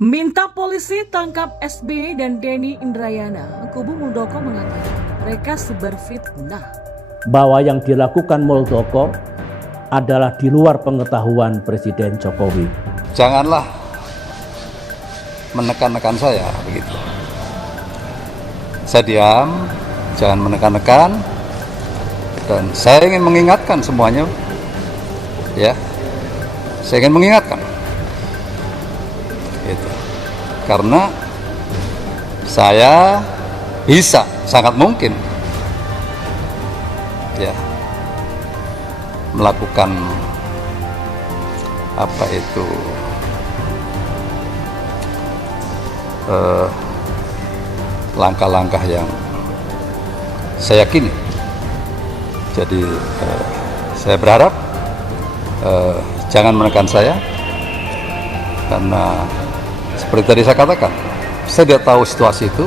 Minta polisi tangkap SBY dan Denny Indrayana, kubu Muldoko mengatakan mereka sebar fitnah. Bahwa yang dilakukan Muldoko adalah di luar pengetahuan Presiden Jokowi. Janganlah menekan-nekan saya begitu. Saya diam, jangan menekan-nekan, dan saya ingin mengingatkan semuanya, ya. Saya ingin mengingatkan, gitu. Karena saya bisa, sangat mungkin, ya, melakukan apa itu langkah-langkah yang saya yakini. Jadi saya berharap jangan menekan saya, karena seperti tadi saya katakan, saya tidak tahu situasi itu.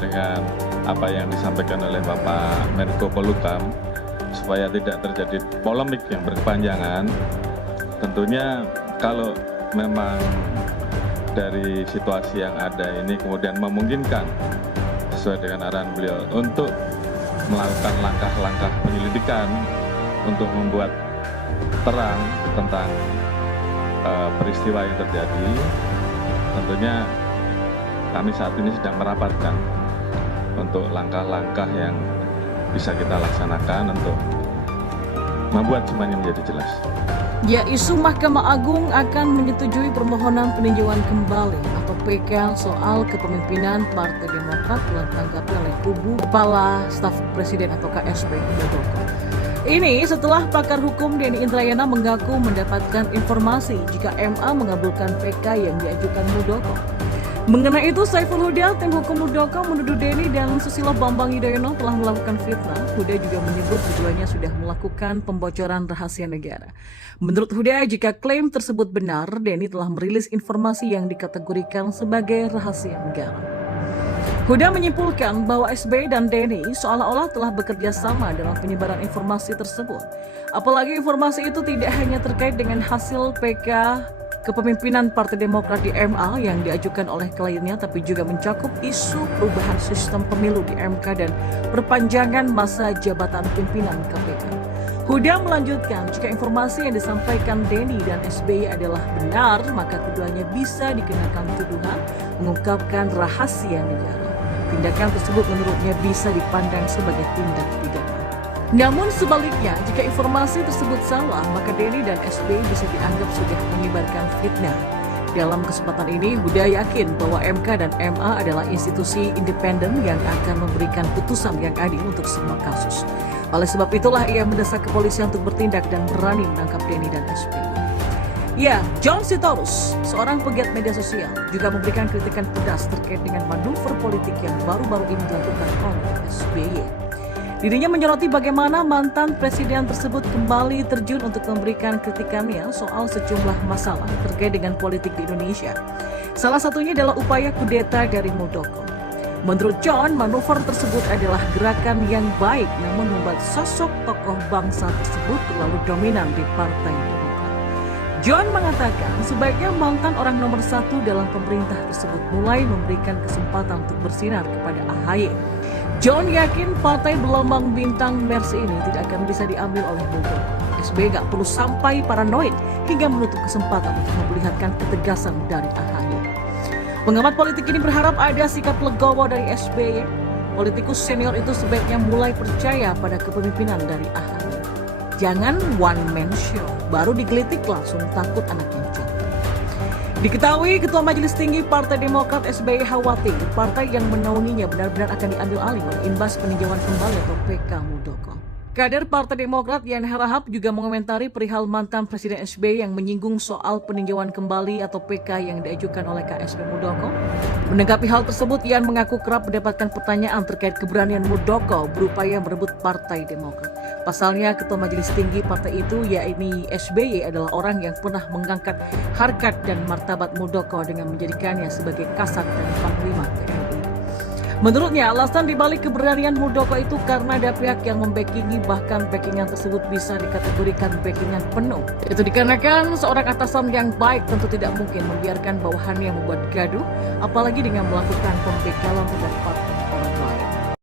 Dengan apa yang disampaikan oleh Bapak Menko Polhukam, supaya tidak terjadi polemik yang berkepanjangan, tentunya kalau memang dari situasi yang ada ini kemudian memungkinkan sesuai dengan arahan beliau untuk melakukan langkah-langkah penyelidikan untuk membuat terang tentang peristiwa yang terjadi, tentunya kami saat ini sedang merapatkan untuk langkah-langkah yang bisa kita laksanakan untuk membuat semuanya menjadi jelas. Ya, isu Mahkamah Agung akan menyetujui permohonan peninjauan kembali atau PK soal kepemimpinan Partai Demokrat telah ditanggapi oleh kubu Kepala Staf Presiden atau KSP Muldoko. Ini setelah pakar hukum Denny Indrayana mengaku mendapatkan informasi jika MA mengabulkan PK yang diajukan Muldoko. Mengenai itu, Saiful Huda, tim hukum Muldoko, menuduh Denny dan Susilo Bambang Yudhoyono telah melakukan fitnah. Huda juga menyebut keduanya sudah melakukan pembocoran rahasia negara. Menurut Huda, jika klaim tersebut benar, Denny telah merilis informasi yang dikategorikan sebagai rahasia negara. Huda menyimpulkan bahwa SBY dan Denny seolah-olah telah bekerja sama dalam penyebaran informasi tersebut. Apalagi informasi itu tidak hanya terkait dengan hasil PK kepemimpinan Partai Demokrat di MA yang diajukan oleh kliennya, tapi juga mencakup isu perubahan sistem pemilu di MK dan perpanjangan masa jabatan pimpinan KPK. Huda melanjutkan, jika informasi yang disampaikan Denny dan SBY adalah benar, maka keduanya bisa dikenakan tuduhan mengungkapkan rahasia negara. Tindakan tersebut menurutnya bisa dipandang sebagai tindak pidana. Namun sebaliknya, jika informasi tersebut salah, maka Denny dan SBY bisa dianggap sudah menyebarkan fitnah. Dalam kesempatan ini, Huda yakin bahwa MK dan MA adalah institusi independen yang akan memberikan putusan yang adil untuk semua kasus. Oleh sebab itulah ia mendesak kepolisian untuk bertindak dan berani menangkap Denny dan SBY. Ya, John Sitorus, seorang pegiat media sosial, juga memberikan kritikan pedas terkait dengan manuver politik yang baru-baru ini dilakukan oleh SBY. Dirinya menyoroti bagaimana mantan presiden tersebut kembali terjun untuk memberikan kritikannya soal sejumlah masalah terkait dengan politik di Indonesia. Salah satunya adalah upaya kudeta dari Muldoko. Menurut John, manuver tersebut adalah gerakan yang baik, namun membuat sosok tokoh bangsa tersebut terlalu dominan di Partai Demokrat. John mengatakan sebaiknya mantan orang nomor satu dalam pemerintah tersebut mulai memberikan kesempatan untuk bersinar kepada AHY. John yakin partai berlambang bintang Mercy ini tidak akan bisa diambil oleh Muldoko. SBY gak perlu sampai paranoid hingga menutup kesempatan untuk memperlihatkan ketegasan dari AHY. Pengamat politik ini berharap ada sikap legowo dari SBY. Politikus senior itu sebaiknya mulai percaya pada kepemimpinan dari AHY. Jangan one man show, baru digelitik langsung takut anaknya jatuh. Diketahui Ketua Majelis Tinggi Partai Demokrat SBY khawatir partai yang menaunginya benar-benar akan diambil alih oleh imbas peninjauan kembali atau PK Muldoko. Kader Partai Demokrat Yan Harahap juga mengomentari perihal mantan Presiden SBY yang menyinggung soal peninjauan kembali atau PK yang diajukan oleh KSP Muldoko. Menanggapi hal tersebut, Yan mengaku kerap mendapatkan pertanyaan terkait keberanian Muldoko berupaya merebut Partai Demokrat. Pasalnya, Ketua Majelis Tinggi partai itu, yakni SBY, adalah orang yang pernah mengangkat harkat dan martabat Muldoko dengan menjadikannya sebagai kasat dan panglima TNI. Menurutnya, alasan dibalik keberanian Muldoko itu karena ada pihak yang membackingi, bahkan backingan tersebut bisa dikategorikan backingan penuh. Itu dikarenakan seorang atasan yang baik tentu tidak mungkin membiarkan bawahannya membuat gaduh, apalagi dengan melakukan pembegalan terhadap